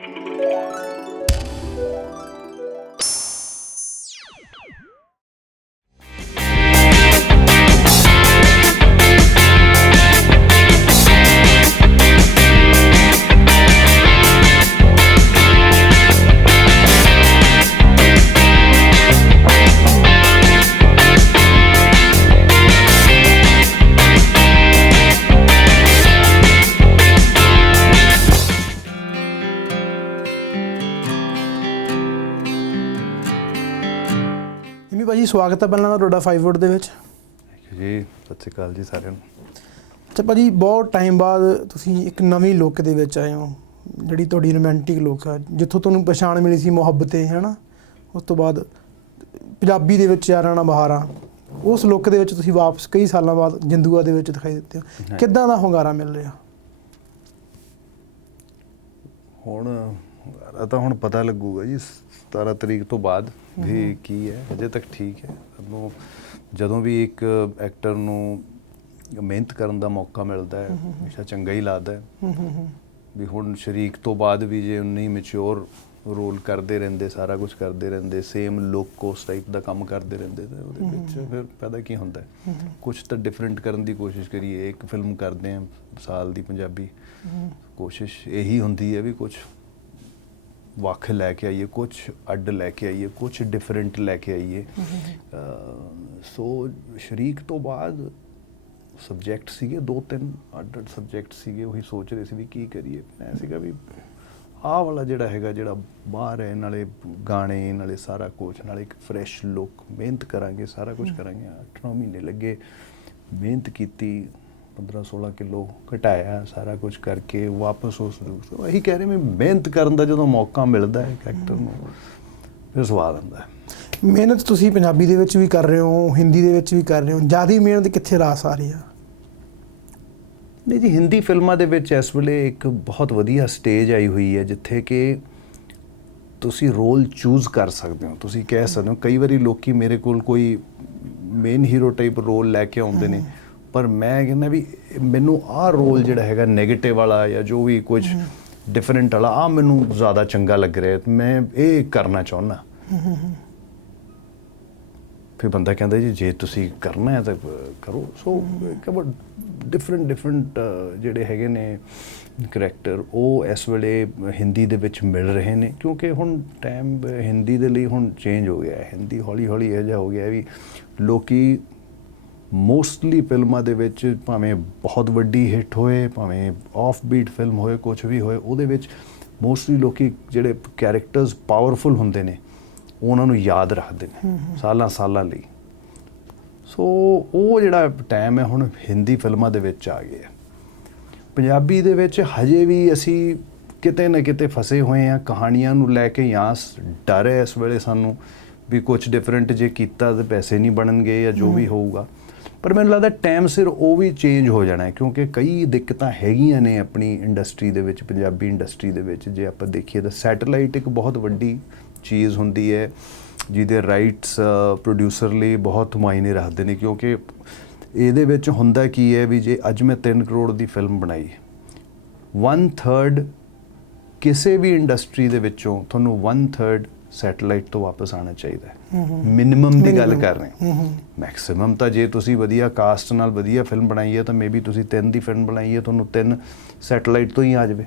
Música ਸਵਾਗਤ ਹੈ ਪਹਿਲਾਂ ਤਾਂ ਤੁਹਾਡਾ 5 ਫੁੱਟ ਦੇ ਵਿੱਚ। ਜੀ ਸਤਿ ਸ਼੍ਰੀ ਅਕਾਲ ਜੀ ਸਾਰਿਆਂ ਨੂੰ। ਅੱਛਾ ਭਾਜੀ ਬਹੁਤ ਟਾਈਮ ਬਾਅਦ ਤੁਸੀਂ ਇੱਕ ਨਵੀਂ ਲੁੱਕ ਦੇ ਵਿੱਚ ਆਏ ਹੋ ਜਿਹੜੀ ਤੁਹਾਡੀ ਰੋਮਾਂਟਿਕ ਲੁੱਕ ਆ ਜਿੱਥੋਂ ਤੁਹਾਨੂੰ ਪਛਾਣ ਮਿਲੀ ਸੀ ਮੁਹੱਬਤੇ ਹੈਨਾ? ਉਸ ਤੋਂ ਬਾਅਦ ਪੰਜਾਬੀ ਦੇ ਵਿੱਚ ਯਾਰਾਂ ਨਾਲ ਬਹਾਰਾਂ ਉਸ ਲੁੱਕ ਦੇ ਵਿੱਚ ਤੁਸੀਂ ਵਾਪਸ ਕਈ ਸਾਲਾਂ ਬਾਅਦ ਜਿੰਦੂਆ ਦੇ ਵਿੱਚ ਦਿਖਾਈ ਦਿੱਤੇ ਹਾਂ। ਕਿੱਦਾਂ ਦਾ ਹੁੰਗਾਰਾ ਮਿਲ ਰਿਹਾ? ਹੁਣ ਇਹ ਤਾਂ ਹੁਣ ਪਤਾ ਲੱਗੂਗਾ ਜੀ 17 ਤਰੀਕ ਤੋਂ ਬਾਅਦ ਵੀ ਕੀ ਹੈ ਅਜੇ ਤੱਕ ਠੀਕ ਹੈ। ਸਾਨੂੰ ਜਦੋਂ ਵੀ ਇੱਕ ਐਕਟਰ ਨੂੰ ਮਿਹਨਤ ਕਰਨ ਦਾ ਮੌਕਾ ਮਿਲਦਾ ਹੈ ਹਮੇਸ਼ਾ ਚੰਗਾ ਹੀ ਲੱਗਦਾ ਹੈ। ਵੀ ਹੁਣ ਸ਼ਰੀਕ ਤੋਂ ਬਾਅਦ ਵੀ ਜੇ ਉਨੀ ਮੈਚੁਰ ਰੋਲ ਕਰਦੇ ਰਹਿੰਦੇ ਸਾਰਾ ਕੁਝ ਕਰਦੇ ਰਹਿੰਦੇ ਸੇਮ ਲੁੱਕ ਉਸ ਟਾਈਪ ਦਾ ਕੰਮ ਕਰਦੇ ਰਹਿੰਦੇ ਤੇ ਉਹਦੇ ਵਿੱਚ ਫਿਰ ਪੈਦਾ ਕੀ ਹੁੰਦਾ ਕੁਝ ਤਾਂ ਡਿਫਰੈਂਟ ਕਰਨ ਦੀ ਕੋਸ਼ਿਸ਼ ਕਰੀਏ। ਇੱਕ ਫਿਲਮ ਕਰਦੇ ਆ ਸਾਲ ਦੀ ਪੰਜਾਬੀ। ਕੋਸ਼ਿਸ਼ ਇਹੀ ਹੁੰਦੀ ਹੈ ਵੀ ਕੁਝ ਵੱਖ ਲੈ ਕੇ ਆਈਏ ਕੁਝ ਅੱਡ ਲੈ ਕੇ ਆਈਏ ਕੁਝ ਡਿਫਰੈਂਟ ਲੈ ਕੇ ਆਈਏ। ਸੋ ਸ਼ਰੀਕ ਤੋਂ ਬਾਅਦ ਸਬਜੈਕਟ ਸੀਗੇ ਦੋ ਤਿੰਨ ਅੱਡ ਅੱਡ ਸਬਜੈਕਟ ਸੀਗੇ ਉਹੀ ਸੋਚ ਰਹੇ ਸੀ ਵੀ ਕੀ ਕਰੀਏ। ਮੈਂ ਸੀਗਾ ਵੀ ਆਹ ਵਾਲਾ ਜਿਹੜਾ ਹੈਗਾ ਜਿਹੜਾ ਬਾਹਰ ਹੈ ਨਾਲੇ ਗਾਣੇ ਨਾਲੇ ਸਾਰਾ ਕੁਝ ਨਾਲੇ ਇੱਕ ਫਰੈਸ਼ ਲੁੱਕ ਮਿਹਨਤ ਕਰਾਂਗੇ ਸਾਰਾ ਕੁਝ ਕਰਾਂਗੇ। 8-9 ਮਹੀਨੇ ਲੱਗੇ ਮਿਹਨਤ ਕੀਤੀ 15-16 ਕਿਲੋ ਘਟਾਇਆ ਸਾਰਾ ਕੁਝ ਕਰਕੇ ਵਾਪਸ ਉਸ ਸੋ ਇਹੀ ਕਹਿ ਰਹੇ ਮੈਂ ਮਿਹਨਤ ਕਰਨ ਦਾ ਜਦੋਂ ਮੌਕਾ ਮਿਲਦਾ ਹੈ ਇੱਕ ਐਕਟਰ ਨੂੰ ਫਿਰ ਸਵਾਦ ਆਉਂਦਾ ਹੈ। ਮਿਹਨਤ ਤੁਸੀਂ ਪੰਜਾਬੀ ਦੇ ਵਿੱਚ ਵੀ ਕਰ ਰਹੇ ਹੋ ਹਿੰਦੀ ਦੇ ਵਿੱਚ ਵੀ ਕਰ ਰਹੇ ਹੋ ਜ਼ਿਆਦਾ ਮਿਹਨਤ ਕਿੱਥੇ ਰਾਸ ਆ ਰਹੀ ਆ? ਨਹੀਂ ਜੀ ਹਿੰਦੀ ਫਿਲਮਾਂ ਦੇ ਵਿੱਚ ਇਸ ਵੇਲੇ ਇੱਕ ਬਹੁਤ ਵਧੀਆ ਸਟੇਜ ਆਈ ਹੋਈ ਹੈ ਜਿੱਥੇ ਕਿ ਤੁਸੀਂ ਰੋਲ ਚੂਜ਼ ਕਰ ਸਕਦੇ ਹੋ। ਤੁਸੀਂ ਕਹਿ ਸਕਦੇ ਹੋ ਕਈ ਵਾਰੀ ਲੋਕੀ ਮੇਰੇ ਕੋਲ ਕੋਈ ਮੇਨ ਹੀਰੋ ਟਾਈਪ ਰੋਲ ਲੈ ਕੇ ਆਉਂਦੇ ਨੇ ਪਰ ਮੈਂ ਕਹਿੰਦਾ ਵੀ ਮੈਨੂੰ ਆਹ ਰੋਲ ਜਿਹੜਾ ਹੈਗਾ 네ਗੇਟਿਵ ਵਾਲਾ ਜਾਂ ਜੋ ਵੀ ਕੁਝ ਡਿਫਰੈਂਟ ਵਾਲਾ ਆ ਮੈਨੂੰ ਜ਼ਿਆਦਾ ਚੰਗਾ ਲੱਗ ਰਿਹਾ। ਤੇ ਮੈਂ ਇਹ ਕਰਨਾ ਚਾਹੁੰਦਾ। ਫਿਰ ਬੰਦਾ ਕਹਿੰਦਾ ਜੀ ਜੇ ਤੁਸੀਂ ਕਰਨਾ ਹੈ ਤਾਂ ਕਰੋ। ਸੋ ਕਬਰ ਡਿਫਰੈਂਟ ਡਿਫਰੈਂਟ ਜਿਹੜੇ ਹੈਗੇ ਨੇ ਕਰੈਕਟਰ ਉਹ ਇਸ ਵੇਲੇ ਹਿੰਦੀ ਦੇ ਵਿੱਚ ਮਿਲ ਰਹੇ ਨੇ। ਕਿਉਂਕਿ ਹੁਣ ਟਾਈਮ ਹਿੰਦੀ ਦੇ ਲਈ ਹੁਣ ਚੇਂਜ ਹੋ ਗਿਆ। ਹੈ ਹਿੰਦੀ ਹੌਲੀ ਹੌਲੀ ਇਹ ਜਿਹਾ ਹੋ ਗਿਆ ਵੀ ਲੋਕੀ ਮੋਸਟਲੀ ਫਿਲਮਾਂ ਦੇ ਵਿੱਚ ਭਾਵੇਂ ਬਹੁਤ ਵੱਡੀ ਹਿੱਟ ਹੋਏ ਭਾਵੇਂ ਆਫ ਬੀਟ ਫਿਲਮ ਹੋਏ ਕੁਝ ਵੀ ਹੋਏ ਉਹਦੇ ਵਿੱਚ ਮੋਸਟਲੀ ਲੋਕੀ ਜਿਹੜੇ ਕੈਰੈਕਟਰਸ ਪਾਵਰਫੁਲ ਹੁੰਦੇ ਨੇ ਉਹਨਾਂ ਨੂੰ ਯਾਦ ਰੱਖਦੇ ਨੇ ਸਾਲਾਂ ਸਾਲਾਂ ਲਈ। ਸੋ ਉਹ ਜਿਹੜਾ ਟਾਈਮ ਹੈ ਹੁਣ ਹਿੰਦੀ ਫਿਲਮਾਂ ਦੇ ਵਿੱਚ ਆ ਗਿਆ। ਪੰਜਾਬੀ ਦੇ ਵਿੱਚ ਹਜੇ ਵੀ ਅਸੀਂ ਕਿਤੇ ਨਾ ਕਿਤੇ ਫਸੇ ਹੋਏ ਆ ਕਹਾਣੀਆਂ ਨੂੰ ਲੈ ਕੇ ਜਾਂ ਡਰ ਹੈ ਇਸ ਵੇਲੇ ਸਾਨੂੰ ਵੀ ਕੁਝ ਡਿਫਰੈਂਟ ਜੇ ਕੀਤਾ ਤੇ ਪੈਸੇ ਨਹੀਂ ਬਣਨਗੇ ਜਾਂ ਜੋ ਵੀ ਹੋਊਗਾ। ਪਰ ਮੈਨੂੰ ਲੱਗਦਾ ਟਾਈਮ ਸਿਰ ਉਹ ਵੀ ਚੇਂਜ ਹੋ ਜਾਣਾ ਹੈ, ਕਿਉਂਕਿ ਕਈ ਦਿੱਕਤਾਂ ਹੈਗੀਆਂ ਨੇ ਆਪਣੀ ਇੰਡਸਟਰੀ ਦੇ ਵਿੱਚ, ਪੰਜਾਬੀ ਇੰਡਸਟਰੀ ਦੇ ਵਿੱਚ। ਜੇ ਆਪਾਂ ਦੇਖੀਏ ਤਾਂ ਸੈਟੇਲਾਈਟ ਇੱਕ ਬਹੁਤ ਵੱਡੀ ਚੀਜ਼ ਹੁੰਦੀ ਹੈ, ਜਿਹਦੇ ਰਾਈਟਸ ਪ੍ਰੋਡਿਊਸਰ ਲਈ ਬਹੁਤ ਮਾਇਨੇ ਰੱਖਦੇ ਨੇ, ਕਿਉਂਕਿ ਇਹਦੇ ਵਿੱਚ ਹੁੰਦਾ ਕੀ ਹੈ ਵੀ ਜੇ ਅੱਜ ਮੈਂ 3 ਕਰੋੜ ਦੀ ਫਿਲਮ ਬਣਾਈ 1/3 ਕਿਸੇ ਵੀ ਇੰਡਸਟਰੀ ਦੇ ਵਿੱਚੋਂ ਤੁਹਾਨੂੰ 1/3 ਸੈਟੇਲਾਈਟ ਤੋਂ ਵਾਪਸ ਆਣਾ ਚਾਹੀਦਾ ਹੈ। ਮਿਨੀਮਮ ਦੀ ਗੱਲ ਕਰ ਰਹੇ ਹਾਂ। ਮੈਕਸਿਮਮ ਤਾਂ ਜੇ ਤੁਸੀਂ ਵਧੀਆ ਕਾਸਟ ਨਾਲ ਵਧੀਆ ਫਿਲਮ ਬਣਾਈ ਹੈ ਤਾਂ ਮੇਬੀ ਤੁਸੀਂ 3 ਦੀ ਫਿਲਮ ਬਣਾਈ ਹੈ ਤੁਹਾਨੂੰ 3 ਸੈਟੇਲਾਈਟ ਤੋਂ ਹੀ ਆ ਜਾਵੇ।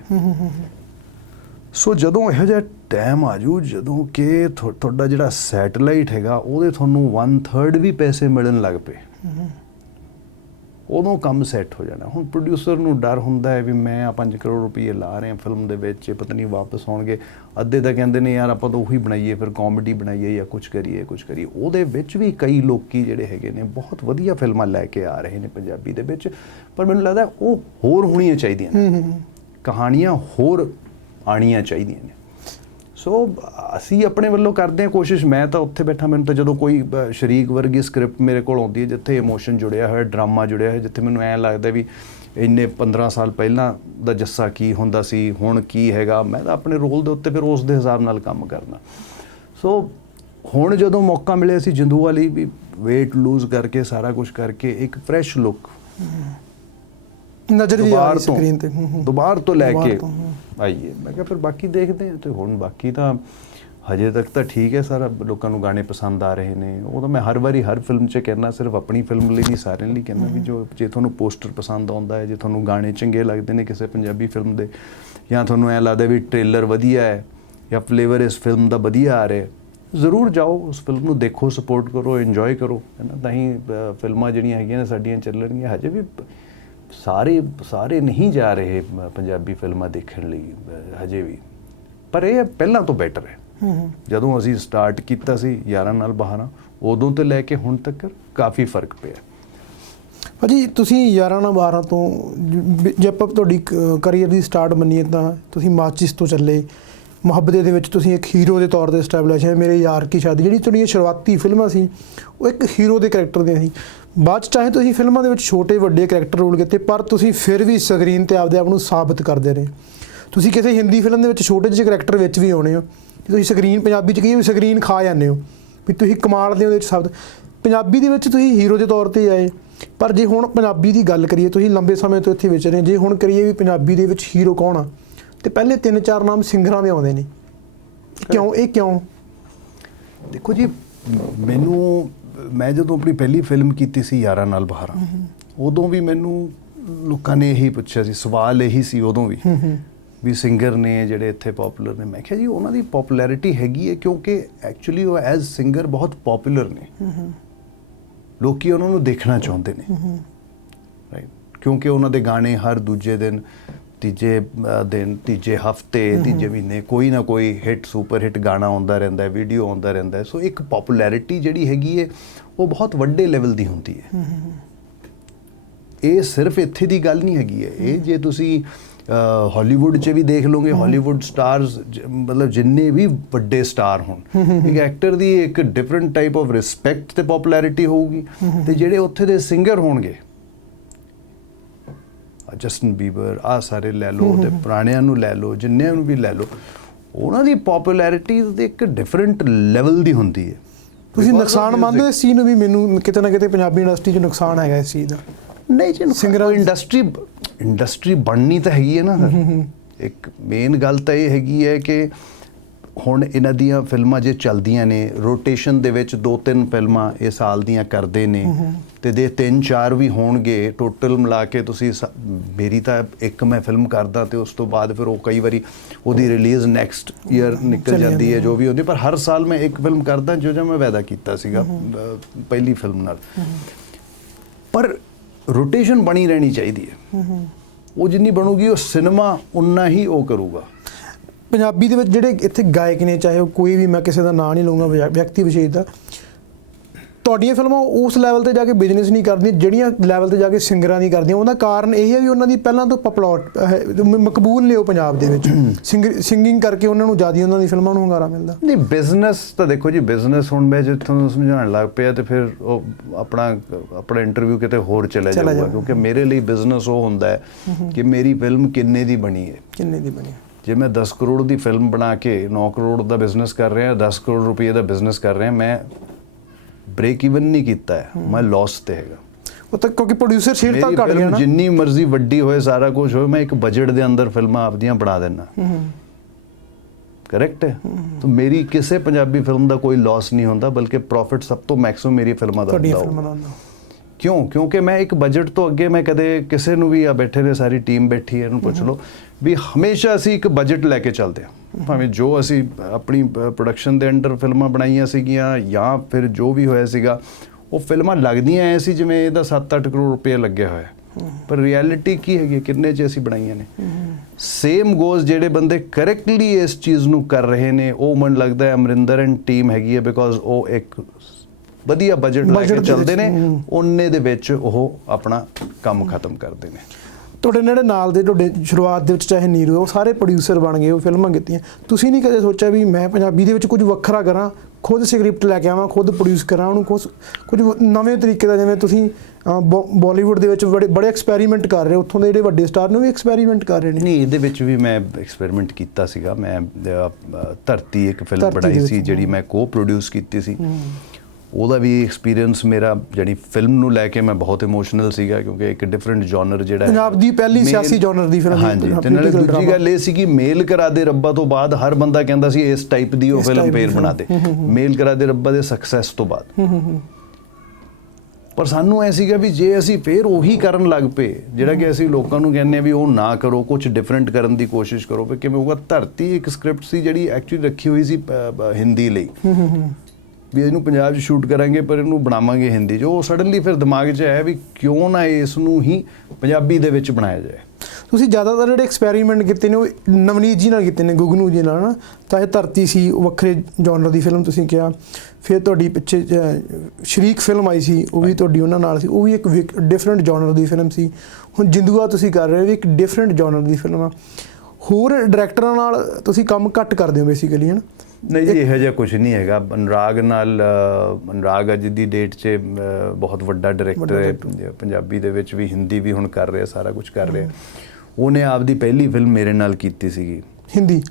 ਸੋ ਜਦੋਂ ਇਹੋ ਜਿਹਾ ਟਾਈਮ ਆਜੂ ਜਦੋਂ ਕਿ ਤੁਹਾ- ਤੁਹਾਡਾ ਜਿਹੜਾ ਸੈਟੇਲਾਈਟ ਹੈਗਾ ਉਹਦੇ ਤੁਹਾਨੂੰ 1/3 ਵੀ ਪੈਸੇ ਮਿਲਣ ਲੱਗ ਪਏ। ਉਦੋਂ ਕੰਮ ਸੈੱਟ ਹੋ ਜਾਣਾ। ਹੁਣ ਪ੍ਰੋਡਿਊਸਰ ਨੂੰ ਡਰ ਹੁੰਦਾ ਹੈ ਵੀ ਮੈਂ ਆ 5 ਕਰੋੜ ਰੁਪਏ ਲਾ ਰਿਹਾ ਫਿਲਮ ਦੇ ਵਿੱਚ ਪਤਾ ਨਹੀਂ ਵਾਪਸ ਆਉਣਗੇ। ਅੱਧੇ ਤਾਂ ਕਹਿੰਦੇ ਨੇ ਯਾਰ ਆਪਾਂ ਤਾਂ ਉਹੀ ਬਣਾਈਏ ਫਿਰ ਕਾਮੇਡੀ ਬਣਾਈਏ ਜਾਂ ਕੁਝ ਕਰੀਏ ਕੁਝ ਕਰੀਏ। ਉਹਦੇ ਵਿੱਚ ਵੀ ਕਈ ਲੋਕੀ ਜਿਹੜੇ ਹੈਗੇ ਨੇ ਬਹੁਤ ਵਧੀਆ ਫਿਲਮਾਂ ਲੈ ਕੇ ਆ ਰਹੇ ਨੇ ਪੰਜਾਬੀ ਦੇ ਵਿੱਚ। ਪਰ ਮੈਨੂੰ ਲੱਗਦਾ ਉਹ ਹੋਰ ਹੋਣੀਆਂ ਚਾਹੀਦੀਆਂ ਨੇ। ਕਹਾਣੀਆਂ ਹੋਰ ਆਣੀਆਂ ਚਾਹੀਦੀਆਂ ਨੇ। ਸੋ ਅਸੀਂ ਆਪਣੇ ਵੱਲੋਂ ਕਰਦੇ ਹਾਂ ਕੋਸ਼ਿਸ਼। ਮੈਂ ਤਾਂ ਉੱਥੇ ਬੈਠਾ, ਮੈਨੂੰ ਤਾਂ ਜਦੋਂ ਕੋਈ ਸ਼ਰੀਕ ਵਰਗੀ ਸਕ੍ਰਿਪਟ ਮੇਰੇ ਕੋਲ ਆਉਂਦੀ ਹੈ, ਜਿੱਥੇ ਇਮੋਸ਼ਨ ਜੁੜਿਆ ਹੋਇਆ, ਡਰਾਮਾ ਜੁੜਿਆ ਹੋਇਆ, ਜਿੱਥੇ ਮੈਨੂੰ ਐਂ ਲੱਗਦਾ ਵੀ ਇੰਨੇ 15 ਸਾਲ ਪਹਿਲਾਂ ਦਾ ਜੱਸਾ ਕੀ ਹੁੰਦਾ ਸੀ, ਹੁਣ ਕੀ ਹੈਗਾ, ਮੈਂ ਤਾਂ ਆਪਣੇ ਰੋਲ ਦੇ ਉੱਤੇ ਫਿਰ ਉਸ ਦੇ ਹਿਸਾਬ ਨਾਲ ਕੰਮ ਕਰਨਾ ਸੋ ਹੁਣ ਜਦੋਂ ਮੌਕਾ ਮਿਲਿਆ ਸੀ ਜਿੰਦੂ ਵਾਲੀ ਵੀ weight ਲੂਜ਼ ਕਰਕੇ, ਸਾਰਾ ਕੁਝ ਕਰਕੇ, ਇੱਕ ਫਰੈਸ਼ ਲੁੱਕ ਨਜ਼ਰ ਵੀ ਆ ਰਹੀ ਸਕਰੀਨ ਤੇ। ਦੁਬਾਰ ਤੋਂ ਲੈ ਕੇ। ਆਈਏ। ਮੈਂ ਕਿਹਾ ਫਿਰ ਬਾਕੀ ਦੇਖਦੇ ਹਾਂ ਤੇ ਹੁਣ ਬਾਕੀ ਤਾਂ ਹਜੇ ਤੱਕ ਤਾਂ ਠੀਕ ਹੈ ਸਾਰਾ ਲੋਕਾਂ ਨੂੰ ਗਾਣੇ ਪਸੰਦ ਆ ਰਹੇ ਨੇ। ਉਹ ਤਾਂ ਮੈਂ ਹਰ ਵਾਰੀ ਹਰ ਫਿਲਮ 'ਚ ਕਹਿਣਾ ਸਿਰਫ ਆਪਣੀ ਫਿਲਮ ਲਈ ਨਹੀਂ ਸਾਰਿਆਂ ਲਈ ਕਹਿੰਦਾ ਵੀ ਜੋ ਜੇ ਤੁਹਾਨੂੰ ਪੋਸਟਰ ਪਸੰਦ ਆਉਂਦਾ ਹੈ ਜੇ ਤੁਹਾਨੂੰ ਗਾਣੇ ਚੰਗੇ ਲੱਗਦੇ ਨੇ ਕਿਸੇ ਪੰਜਾਬੀ ਫਿਲਮ ਦੇ ਜਾਂ ਤੁਹਾਨੂੰ ਐ ਲੱਗਦਾ ਵੀ ਟ੍ਰੇਲਰ ਵਧੀਆ ਹੈ ਜਾਂ ਫਲੇਵਰ ਇਸ ਫਿਲਮ ਦਾ ਵਧੀਆ ਆ ਰਿਹਾ ਜ਼ਰੂਰ ਜਾਓ ਉਸ ਫਿਲਮ ਨੂੰ ਦੇਖੋ ਸਪੋਰਟ ਕਰੋ ਇੰਜੋਏ ਕਰੋ। ਹੈ ਨਾ ਤਾਂ ਹੀ ਫਿਲਮਾਂ ਜਿਹੜੀਆਂ ਹੈਗੀਆਂ ਨੇ ਸਾਡੀਆਂ ਚੱਲਣਗੀਆਂ। ਹਜੇ ਵੀ ਸਾਰੇ ਸਾਰੇ ਨਹੀਂ ਜਾ ਰਹੇ ਪੰਜਾਬੀ ਫਿਲਮਾਂ ਦੇਖਣ ਲਈ ਹਜੇ ਵੀ। ਪਰ ਇਹ ਪਹਿਲਾਂ ਤੋਂ ਬੈਟਰ ਹੈ। ਜਦੋਂ ਅਸੀਂ ਸਟਾਰਟ ਕੀਤਾ ਸੀ 11 ਨਾਲ 12 ਉਦੋਂ ਤੋਂ ਲੈ ਕੇ ਹੁਣ ਤੱਕ ਕਾਫੀ ਫ਼ਰਕ ਪਿਆ। ਭਾਜੀ ਤੁਸੀਂ 11 ਨਾਲ 12 ਤੋਂ ਜ- ਜੇ ਆਪਾਂ ਤੁਹਾਡੀ ਕਰੀਅਰ ਦੀ ਸਟਾਰਟ ਮੰਨੀਏ ਤਾਂ ਤੁਸੀਂ ਮਾਚਿਸ ਤੋਂ ਚੱਲੇ ਮੁਹੱਬਤੇ ਦੇ ਵਿੱਚ ਤੁਸੀਂ ਇੱਕ ਹੀਰੋ ਦੇ ਤੌਰ ਤੇ ਸਟੈਬਲਿਸ਼ ਹੈ ਮੇਰੇ ਯਾਰ ਕੀ ਸ਼ਾਦੀ ਜਿਹੜੀ ਤੁਹਾਡੀਆਂ ਸ਼ੁਰੂਆਤੀ ਫਿਲਮਾਂ ਸੀ ਉਹ ਇੱਕ ਹੀਰੋ ਦੇ ਕੈਰੈਕਟਰ ਦੀਆਂ ਸੀ। ਬਾਅਦ ਚ ਚਾਹੇ ਤੁਸੀਂ ਫਿਲਮਾਂ ਦੇ ਵਿੱਚ ਛੋਟੇ ਵੱਡੇ ਕੈਰੈਕਟਰ ਰੋਲ ਕੀਤੇ ਪਰ ਤੁਸੀਂ ਫਿਰ ਵੀ ਸਕਰੀਨ ਤੇ ਆਪਦੇ ਆਪ ਨੂੰ ਸਾਬਤ ਕਰਦੇ ਰਹੇ। ਤੁਸੀਂ ਕਿਸੇ ਹਿੰਦੀ ਫਿਲਮ ਦੇ ਵਿੱਚ ਛੋਟੇ ਜਿਹੇ ਕੈਰੈਕਟਰ ਵਿੱਚ ਵੀ ਆਉਣੇ ਹੋ। ਤੇ ਤੁਸੀਂ ਸਕਰੀਨ ਪੰਜਾਬੀ ਚ ਕਹੀਏ ਵੀ ਸਕਰੀਨ ਖਾ ਜਾਂਦੇ ਹੋ, ਵੀ ਤੁਸੀਂ ਕਮਾਲ ਦੇ ਉਹਦੇ ਵਿੱਚ ਸ਼ਬਦ ਪੰਜਾਬੀ ਦੇ ਵਿੱਚ ਤੁਸੀਂ ਹੀਰੋ ਦੇ ਤੌਰ ਤੇ ਆਏ। ਪਰ ਜੇ ਹੁਣ ਪੰਜਾਬੀ ਦੀ ਗੱਲ ਕਰੀਏ, ਤੁਸੀਂ ਲੰਬੇ ਸਮੇਂ ਤੋਂ ਇੱਥੇ ਵਿਚ ਰਹੇ ਜੇ ਹੁਣ ਕਰੀਏ ਵੀ ਪੰਜਾਬੀ ਦੇ ਵਿੱਚ ਹੀਰੋ ਕੌਣ ਆ, ਤੇ ਪਹਿਲੇ ਤਿੰਨ ਚਾਰ ਨਾਮ ਸਿੰਗਰਾਂ ਦੇ ਆਉਂਦੇ ਨੇ। ਕਿਉਂ, ਇਹ ਕਿਉਂ? ਦੇਖੋ ਜੀ, ਮੈਨੂੰ ਮੈਂ ਜਦੋਂ ਆਪਣੀ ਪਹਿਲੀ ਫਿਲਮ ਕੀਤੀ ਸੀ 11 ਨਾਲ 12 ਉਦੋਂ ਵੀ ਮੈਨੂੰ ਲੋਕਾਂ ਨੇ ਇਹੀ ਪੁੱਛਿਆ ਸੀ ਸਵਾਲ ਇਹੀ ਸੀ ਉਦੋਂ ਵੀ। ਵੀ ਸਿੰਗਰ ਨੇ ਜਿਹੜੇ ਇੱਥੇ ਪਪੂਲਰ ਨੇ ਮੈਂ ਕਿਹਾ ਜੀ ਉਹਨਾਂ ਦੀ ਪਪੂਲੈਰਿਟੀ ਹੈਗੀ ਹੈ ਕਿਉਂਕਿ ਐਕਚੁਅਲੀ ਉਹ ਐਜ਼ ਸਿੰਗਰ ਬਹੁਤ ਪਪੂਲਰ ਨੇ। ਲੋਕੀ ਉਹਨਾਂ ਨੂੰ ਦੇਖਣਾ ਚਾਹੁੰਦੇ ਨੇ। ਰਾਈਟ ਕਿਉਂਕਿ ਉਹਨਾਂ ਦੇ ਗਾਣੇ ਹਰ ਦੂਜੇ ਦਿਨ ਤੀਜੇ ਦਿਨ ਤੀਜੇ ਹਫ਼ਤੇ ਤੀਜੇ ਮਹੀਨੇ ਕੋਈ ਨਾ ਕੋਈ ਹਿੱਟ ਸੁਪਰ ਹਿੱਟ ਗਾਣਾ ਆਉਂਦਾ ਰਹਿੰਦਾ ਹੈ ਵੀਡੀਓ ਆਉਂਦਾ ਰਹਿੰਦਾ ਹੈ। ਸੋ ਇੱਕ ਪਪੂਲੈਰਿਟੀ ਜਿਹੜੀ ਹੈਗੀ ਹੈ ਉਹ ਬਹੁਤ ਵੱਡੇ ਲੈਵਲ ਦੀ ਹੁੰਦੀ ਹੈ। ਇਹ ਸਿਰਫ ਇੱਥੇ ਦੀ ਗੱਲ ਨਹੀਂ ਹੈਗੀ ਹੈ। ਇਹ ਜੇ ਤੁਸੀਂ ਹਾਲੀਵੁੱਡ 'ਚ ਵੀ ਦੇਖ ਲਓਗੇ ਹਾਲੀਵੁੱਡ ਸਟਾਰਸ ਮਤਲਬ ਜਿੰਨੇ ਵੀ ਵੱਡੇ ਸਟਾਰ ਹੋਣ ਇੱਕ ਐਕਟਰ ਦੀ ਇੱਕ ਡਿਫਰੈਂਟ ਟਾਈਪ ਆਫ ਰਿਸਪੈਕਟ ਤੇ ਪਪੂਲੈਰਿਟੀ ਹੋਊਗੀ ਤੇ ਜਿਹੜੇ ਉੱਥੇ ਦੇ ਸਿੰਗਰ ਹੋਣਗੇ ਜਸਟਨ ਬੀਬਰ ਆ ਸਾਰੇ ਲੈ ਲਓ ਤੇ ਪੁਰਾਣਿਆਂ ਨੂੰ ਲੈ ਲਓ ਜਿੰਨਿਆਂ ਨੂੰ ਵੀ ਲੈ ਲਓ ਉਹਨਾਂ ਦੀ ਪਪੂਲੈਰਿਟੀ ਤੇ ਇੱਕ ਡਿਫਰੈਂਟ ਲੈਵਲ ਦੀ ਹੁੰਦੀ ਹੈ। ਤੁਸੀਂ ਨੁਕਸਾਨ. ਮੰਨਦੇ ਹੋ ਇਸ ਚੀਜ਼ ਨੂੰ ਵੀ? ਮੈਨੂੰ ਕਿਤੇ ਨਾ ਕਿਤੇ ਪੰਜਾਬੀ ਇੰਡਸਟਰੀ 'ਚ ਨੁਕਸਾਨ ਹੈਗਾ ਇਸ ਚੀਜ਼ ਦਾ। ਨਹੀਂ ਜੀ ਸਿੰਗਰਾਂ ਇੰਡਸਟਰੀ ਇੰਡਸਟਰੀ ਬਣਨੀ ਤਾਂ ਹੈਗੀ ਹੈ ਨਾ। ਇੱਕ ਮੇਨ ਗੱਲ ਤਾਂ ਇਹ ਹੈਗੀ ਹੈ ਕਿ ਹੁਣ ਇਹਨਾਂ ਦੀਆਂ ਫਿਲਮਾਂ ਜੇ ਚੱਲਦੀਆਂ ਨੇ ਰੋਟੇਸ਼ਨ ਦੇ ਵਿੱਚ ਦੋ ਤਿੰਨ ਫਿਲਮਾਂ ਇਹ ਸਾਲ ਦੀਆਂ ਕਰਦੇ ਨੇ ਤੇ ਦੇ ਤਿੰਨ ਚਾਰ ਵੀ ਹੋਣਗੇ ਟੋਟਲ ਮਿਲਾ ਕੇ ਤੁਸੀਂ ਮੇਰੀ ਤਾਂ ਇੱਕ ਮੈਂ ਫਿਲਮ ਕਰਦਾ ਤੇ ਉਸ ਤੋਂ ਬਾਅਦ ਫਿਰ ਉਹ ਕਈ ਵਾਰੀ ਉਹਦੀ ਰਿਲੀਜ਼ ਨੈਕਸਟ ਈਅਰ ਨਿਕਲ ਜਾਂਦੀ ਹੈ ਜੋ ਵੀ ਹੁੰਦੀ ਪਰ ਹਰ ਸਾਲ ਮੈਂ ਇੱਕ ਫਿਲਮ ਕਰਦਾ ਜੋ ਜੋ ਮੈਂ ਵਾਅਦਾ ਕੀਤਾ ਸੀਗਾ ਪਹਿਲੀ ਫਿਲਮ ਨਾਲ। ਪਰ ਰੋਟੇਸ਼ਨ ਬਣੀ ਰਹਿਣੀ ਚਾਹੀਦੀ ਹੈ। ਉਹ ਜਿੰਨੀ ਬਣੂਗੀ ਉਹ ਸਿਨੇਮਾ ਉਨਾ ਹੀ ਉਹ ਕਰੂਗਾ। ਪੰਜਾਬੀ ਦੇ ਵਿੱਚ ਜਿਹੜੇ ਇੱਥੇ ਗਾਇਕ ਨੇ ਚਾਹੇ ਉਹ ਕੋਈ ਵੀ ਮੈਂ ਕਿਸੇ ਦਾ ਨਾਂ ਨਹੀਂ ਲਊਂਗਾ ਵਿਅ- ਵਿਅਕਤੀ ਵਿਸ਼ੇਸ਼ ਦਾ ਤੁਹਾਡੀਆਂ ਫਿਲਮਾਂ ਉਸ ਲੈਵਲ ਤੇ ਜਾ ਕੇ ਬਿਜ਼ਨਸ ਨਹੀਂ ਕਰਦੀਆਂ ਜਿਹੜੀਆਂ ਲੈਵਲ ਤੇ ਜਾ ਕੇ ਸਿੰਗਰਾਂ ਦੀ ਕਰਦੀਆਂ। ਉਹਦਾ ਕਾਰਨ ਇਹ ਹੈ ਵੀ ਉਹਨਾਂ ਦੀ ਪਹਿਲਾਂ ਤੋਂ ਪਪਲੋਟ ਮਕਬੂਲ ਨੇ ਉਹ ਪੰਜਾਬ ਦੇ ਵਿੱਚ। ਸਿੰਗਿੰਗ ਕਰਕੇ ਉਹਨਾਂ ਨੂੰ ਜ਼ਿਆਦਾ ਉਹਨਾਂ ਦੀ ਫਿਲਮਾਂ ਨੂੰ ਹੰਗਾਰਾ ਮਿਲਦਾ। ਨਹੀਂ ਬਿਜ਼ਨਸ ਤਾਂ ਦੇਖੋ ਜੀ ਬਿਜ਼ਨਸ ਹੁਣ ਮੈਂ ਜੇ ਤੁਹਾਨੂੰ ਸਮਝਾਉਣ ਲੱਗ ਪਿਆ ਤੇ ਫਿਰ ਉਹ ਆਪਣਾ ਆਪਣਾ ਇੰਟਰਵਿਊ ਕਿਤੇ ਹੋਰ ਚਲਾ ਜਾਊਗਾ। ਕਿਉਂਕਿ ਮੇਰੇ ਲਈ ਬਿਜ਼ਨਸ ਉਹ ਹੁੰਦਾ ਹੈ ਕਿ ਮੇਰੀ ਫਿਲਮ ਕਿੰਨੇ ਦੀ ਬਣੀ ਹੈ। ਕਿੰਨੇ ਦੀ ਬਣੀ ਜੇ ਮੈਂ 10 ਕਰੋੜ ਦੀ ਫਿਲਮ ਬਣਾ ਕੇ 9 ਕਰੋੜ ਦਾ ਬਿਜ਼ਨਸ ਕਰ ਰਿਹਾ 10 ਕਰੋੜ ਰੁਪਏ ਦਾ ਬਿਜ਼ਨਸ ਕਰ ਰਿਹਾ ਮੈਂ ਬ੍ਰੇਕ ਇਵਨ ਨਹੀਂ ਕੀਤਾ ਹੈ। ਮੈਂ ਲਾਸ ਤੇ ਹੈਗਾ। ਉਹ ਤਾਂ ਕਿਉਂਕਿ ਪ੍ਰੋਡਿਊਸਰ ਸੀਟ ਤਾਂ ਘਟ ਗਿਆ ਨਾ। ਜਿੰਨੀ ਮਰਜ਼ੀ ਵੱਡੀ ਹੋਏ ਸਾਰਾ ਕੁਝ ਹੋਏ ਮੈਂ ਇੱਕ ਬਜਟ ਦੇ ਅੰਦਰ ਫਿਲਮਾਂ ਆਪਦੀਆਂ ਬਣਾ ਦੇਣਾ ਕਰੈਕਟ ਹੈ। ਤਾਂ ਮੇਰੀ ਕਿਸੇ ਪੰਜਾਬੀ ਫਿਲਮ ਦਾ ਕੋਈ ਲਾਸ ਨਹੀਂ ਹੁੰਦਾ ਬਲਕਿ ਪ੍ਰੋਫਿਟ ਸਭ ਤੋਂ ਮੈਕਸਿਮਮ ਮੇਰੀ ਫਿਲਮਾਂ ਦਾ ਹੁੰਦਾ ਫਿਲਮਾਂ। ਦਾ ਹੁੰਦਾ। ਕਿਉਂ? ਕਿਉਂਕਿ ਮੈਂ ਇੱਕ ਬਜਟ ਤੋਂ ਅੱਗੇ ਮੈਂ ਕਦੇ ਕਿਸੇ ਨੂੰ ਵੀ ਆ ਬੈਠੇ ਨੇ, ਸਾਰੀ ਟੀਮ ਬੈਠੀ ਹੈ, ਇਹਨੂੰ ਪੁੱਛ ਲਓ। ਵੀ ਹਮੇਸ਼ਾ ਅਸੀਂ ਇੱਕ ਬਜਟ ਲੈ ਕੇ ਚੱਲਦੇ ਹਾਂ। ਭਾਵੇਂ ਜੋ ਅਸੀਂ ਆਪਣੀ ਪ੍ਰੋਡਕਸ਼ਨ ਦੇ ਅੰਡਰ ਫਿਲਮਾਂ ਬਣਾਈਆਂ ਸੀਗੀਆਂ ਜਾਂ ਫਿਰ ਜੋ ਵੀ ਹੋਇਆ ਸੀਗਾ, ਉਹ ਫਿਲਮਾਂ ਲੱਗਦੀਆਂ ਐ ਸੀ ਜਿਵੇਂ ਇਹਦਾ 7-8 ਕਰੋੜ ਰੁਪਏ ਲੱਗਿਆ ਹੋਇਆ। ਪਰ ਰਿਐਲਿਟੀ ਕੀ ਹੈਗੀ ਹੈ? ਕਿੰਨੇ ਚ ਅਸੀਂ ਬਣਾਈਆਂ ਨੇ? ਸੇਮ ਗੋਜ਼ ਜਿਹੜੇ ਬੰਦੇ ਕਰੈਕਟਲੀ ਇਸ ਚੀਜ਼ ਨੂੰ ਕਰ ਰਹੇ ਨੇ, ਉਹ ਮਨ ਲੱਗਦਾ ਹੈ ਅਮਰਿੰਦਰ ਐਂਡ ਟੀਮ ਹੈਗੀ ਹੈ ਬਿਕੋਜ਼ ਉਹ ਇੱਕ ਵਧੀਆ ਬਜਟ ਲੈ ਕੇ ਚੱਲਦੇ ਨੇ। ਉਹਨੇ ਦੇ ਵਿੱਚ ਉਹ ਆਪਣਾ ਕੰਮ ਖਤਮ ਕਰਦੇ ਨੇ। ਤੁਹਾਡੇ ਜਿਹੜੇ ਨਾਲ ਦੇ ਤੁਹਾਡੇ ਸ਼ੁਰੂਆਤ ਦੇ ਵਿੱਚ ਚਾਹੇ ਨੀਰੂ ਉਹ ਸਾਰੇ ਪ੍ਰੋਡਿਊਸਰ ਬਣ ਗਏ ਉਹ ਫਿਲਮਾਂ ਕੀਤੀਆਂ। ਤੁਸੀਂ ਨਹੀਂ ਕਦੇ ਸੋਚਿਆ ਵੀ ਮੈਂ ਪੰਜਾਬੀ ਦੇ ਵਿੱਚ ਕੁਝ ਵੱਖਰਾ ਕਰਾਂ ਖੁਦ ਸਕ੍ਰਿਪਟ ਲੈ ਕੇ ਆਵਾਂ ਖੁਦ ਪ੍ਰੋਡਿਊਸ ਕਰਾਂ ਉਹਨੂੰ ਕੁਝ ਕੁਝ ਨਵੇਂ ਤਰੀਕੇ ਦਾ ਜਿਵੇਂ ਤੁਸੀਂ ਬਾਲੀਵੁੱਡ ਦੇ ਵਿੱਚ ਬੜੇ ਬੜੇ ਐਕਸਪੈਰੀਮੈਂਟ ਕਰ ਰਹੇ ਹੋ ਉੱਥੋਂ ਦੇ ਜਿਹੜੇ ਵੱਡੇ ਸਟਾਰ ਨੇ ਵੀ ਐਕਸਪੈਰੀਮੈਂਟ ਕਰ ਰਹੇ ਨੇ। ਨਹੀਂ ਇਹਦੇ ਵਿੱਚ ਵੀ ਮੈਂ ਐਕਸਪੈਰੀਮੈਂਟ ਕੀਤਾ ਸੀਗਾ। ਮੈਂ ਧਰਤੀ ਇੱਕ ਫਿਲਮ ਬਣਾਈ ਸੀ ਜਿਹੜੀ ਮੈਂ ਕੋ ਪ੍ਰੋਡਿਊਸ ਕੀਤੀ ਸੀ। ਉਹਦਾ ਵੀ ਐਕਸਪੀਰੀਅੰਸ ਮੇਰਾ ਜਿਹੜੀ ਫਿਲਮ ਨੂੰ ਲੈ ਕੇ ਮੈਂ ਬਹੁਤ ਇਮੋਸ਼ਨਲ ਸੀਗਾ ਕਿਉਂਕਿ ਇੱਕ ਡਿਫਰੈਂਟ ਜਨਰ ਜਿਹੜਾ ਪੰਜਾਬ ਦੀ ਪਹਿਲੀ ਸਿਆਸੀ genre ਦੀ ਸੀ, ਹਾਂਜੀ ਤੇ ਨਾਲੇ ਦੂਜੀ। ਗੱਲ ਇਹ ਸੀ ਕਿ ਮੇਲ ਕਰਾ ਦੇ ਰੱਬਾ ਤੋਂ ਬਾਅਦ ਹਰ ਬੰਦਾ ਕਹਿੰਦਾ ਸੀ ਇਸ ਟਾਈਪ ਦੀ ਉਹ ਫਿਲਮ film। ਬਣਾ ਦੇ। ਮੇਲ ਕਰਾ ਦੇ ਰੱਬਾ ਦੇ ਸਕਸੈਸ ਤੋਂ ਬਾਅਦ। ਪਰ ਸਾਨੂੰ ਐ ਸੀਗਾ ਵੀ ਜੇ ਅਸੀਂ ਫੇਰ ਉਹੀ ਕਰਨ ਲੱਗ ਪਏ ਜਿਹੜਾ ਕਿ ਅਸੀਂ ਲੋਕਾਂ ਨੂੰ ਕਹਿੰਦੇ ਆ ਵੀ ਉਹ ਨਾ ਕਰੋ ਕੁਝ ਡਿਫਰੈਂਟ ਕਰਨ ਦੀ ਕੋਸ਼ਿਸ਼ ਕਰੋ ਵੀ ਕਿਵੇਂ ਹੋਊਗਾ। ਧਰਤੀ ਇੱਕ ਸਕ੍ਰਿਪਟ ਸੀ ਜਿਹੜੀ ਐਕਚੁਅਲੀ ਰੱਖੀ ਹੋਈ ਸੀ ਹਿੰਦੀ ਲਈ। ਹੂੰ ਹੂੰ ਹੂੰ। ਵੀ ਇਹਨੂੰ ਪੰਜਾਬ 'ਚ ਸ਼ੂਟ ਕਰਾਂਗੇ ਪਰ ਇਹਨੂੰ ਬਣਾਵਾਂਗੇ ਹਿੰਦੀ 'ਚ। ਉਹ ਸਡਨਲੀ ਫਿਰ ਦਿਮਾਗ 'ਚ ਆਇਆ ਵੀ ਕਿਉਂ ਨਾ ਇਸ ਨੂੰ ਹੀ ਪੰਜਾਬੀ ਦੇ ਵਿੱਚ ਬਣਾਇਆ ਜਾਏ। ਤੁਸੀਂ ਜ਼ਿਆਦਾਤਰ ਜਿਹੜੇ ਐਕਸਪੈਰੀਮੈਂਟ ਕੀਤੇ ਨੇ ਉਹ ਨਵਨੀਤ ਜੀ ਨਾਲ ਕੀਤੇ ਨੇ ਗੁਗਨੂ ਜੀ ਨਾਲ ਨਾ। ਤਾਂ ਇਹ ਧਰਤੀ ਸੀ ਉਹ ਵੱਖਰੇ ਜਨਰ ਦੀ ਫਿਲਮ ਤੁਸੀਂ ਕਿਹਾ। ਫਿਰ ਤੁਹਾਡੀ ਪਿੱਛੇ ਸ਼ਰੀਕ ਫਿਲਮ ਆਈ ਸੀ ਉਹ ਵੀ ਤੁਹਾਡੀ ਉਹਨਾਂ ਨਾਲ ਸੀ। ਉਹ ਵੀ ਇੱਕ ਡਿਫਰੈਂਟ ਜਨਰ ਦੀ ਫਿਲਮ ਸੀ। ਹੁਣ ਜਿੰਦੂਆ ਤੁਸੀਂ ਕਰ ਰਹੇ ਹੋ ਵੀ ਇੱਕ ਡਿਫਰੈਂਟ ਜਨਰ ਦੀ ਫਿਲਮ ਆ। ਹੋਰ ਡਾਇਰੈਕਟਰਾਂ ਨਾਲ ਤੁਸੀਂ ਕੰਮ ਘੱਟ ਕਰਦੇ ਹੋ ਬੇਸਿਕਲੀ ਹਨ? ਨਹੀਂ ਜੀ ਇਹੋ ਜਿਹਾ ਕੁਝ ਨਹੀਂ ਹੈਗਾ। ਅਨੁਰਾਗ ਨਾਲ ਅਨੁਰਾਗ ਅੱਜ ਦੀ ਡੇਟ 'ਚ ਬਹੁਤ ਵੱਡਾ ਡਾਇਰੈਕਟਰ ਹੈ। ਪੰਜਾਬੀ ਦੇ ਵਿੱਚ ਵੀ ਹਿੰਦੀ ਵੀ ਹੁਣ ਕਰ ਰਿਹਾ ਸਾਰਾ ਕੁਝ ਕਰ ਰਿਹਾ। ਉਹਨੇ ਆਪਦੀ ਪਹਿਲੀ ਫਿਲਮ ਮੇਰੇ ਨਾਲ ਕੀਤੀ ਸੀਗੀ। ਹਿੰਦੀ?